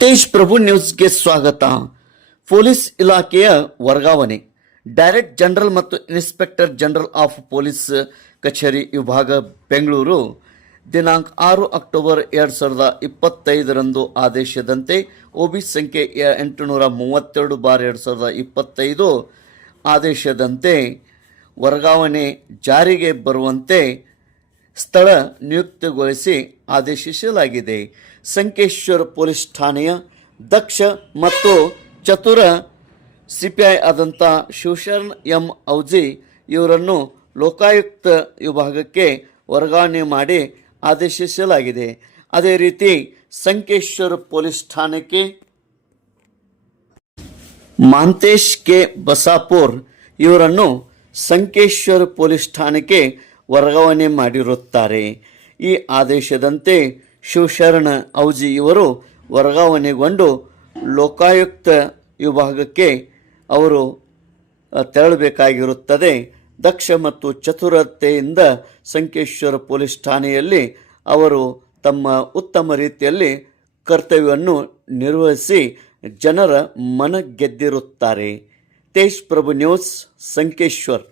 ತೇಜ್ ಪ್ರಭು ನ್ಯೂಸ್ಗೆ ಸ್ವಾಗತ. ಪೊಲೀಸ್ ಇಲಾಖೆಯ ವರ್ಗಾವಣೆ. ಡೈರೆಕ್ಟ್ ಜನರಲ್ ಮತ್ತು ಇನ್ಸ್ಪೆಕ್ಟರ್ ಜನರಲ್ ಆಫ್ ಪೊಲೀಸ್ ಕಚೇರಿ ವಿಭಾಗ, ಬೆಂಗಳೂರು. ದಿನಾಂಕ ಆರು ಅಕ್ಟೋಬರ್ ಎರಡು ಸಾವಿರದ ಇಪ್ಪತ್ತೈದರಂದು ಆದೇಶದಂತೆ ಒಬಿ ಸಂಖ್ಯೆ ಎಂಟುನೂರ ಮೂವತ್ತೆರಡು ಬಾರ್ ಎರಡು ಸಾವಿರದ ಇಪ್ಪತ್ತೈದು ಆದೇಶದಂತೆ ವರ್ಗಾವಣೆ ಜಾರಿಗೆ ಬರುವಂತೆ ಸ್ಥಳ ನಿಯುಕ್ತಿಗೊಳಿಸಿ ಆದೇಶಿಸಲಾಗಿದೆ. ಸಂಕೇಶ್ವರ ಪೊಲೀಸ್ ಠಾಣೆಯ ದಕ್ಷ ಮತ್ತು ಚತುರ ಸಿಪಿಐ ಆದಂಥ ಶಿವಶರಣ್ ಎಂ ಔಜಿ ಇವರನ್ನು ಲೋಕಾಯುಕ್ತ ವಿಭಾಗಕ್ಕೆ ವರ್ಗಾವಣೆ ಮಾಡಿ ಆದೇಶಿಸಲಾಗಿದೆ. ಅದೇ ರೀತಿ ಸಂಕೇಶ್ವರ ಪೊಲೀಸ್ ಠಾಣೆಗೆ ಮಾಂತೇಶ್ ಕೆ ಬಸಾಪುರ್ ಇವರನ್ನು ಸಂಕೇಶ್ವರ ಪೊಲೀಸ್ ಠಾಣೆಗೆ ವರ್ಗಾವಣೆ ಮಾಡಿರುತ್ತಾರೆ. ಈ ಆದೇಶದಂತೆ ಶಿವಶರಣ ಔಜಿ ಇವರು ವರ್ಗಾವಣೆಗೊಂಡು ಲೋಕಾಯುಕ್ತ ವಿಭಾಗಕ್ಕೆ ಅವರು ತೆರಳಬೇಕಾಗಿರುತ್ತದೆ. ದಕ್ಷ ಮತ್ತು ಚತುರತೆಯಿಂದ ಸಂಕೇಶ್ವರ ಪೊಲೀಸ್ ಠಾಣೆಯಲ್ಲಿ ಅವರು ತಮ್ಮ ಉತ್ತಮ ರೀತಿಯಲ್ಲಿ ಕರ್ತವ್ಯವನ್ನು ನಿರ್ವಹಿಸಿ ಜನರ ಮನ ಗೆದ್ದಿರುತ್ತಾರೆ. ತೇಜ್ ಪ್ರಭು ನ್ಯೂಸ್, ಸಂಕೇಶ್ವರ್.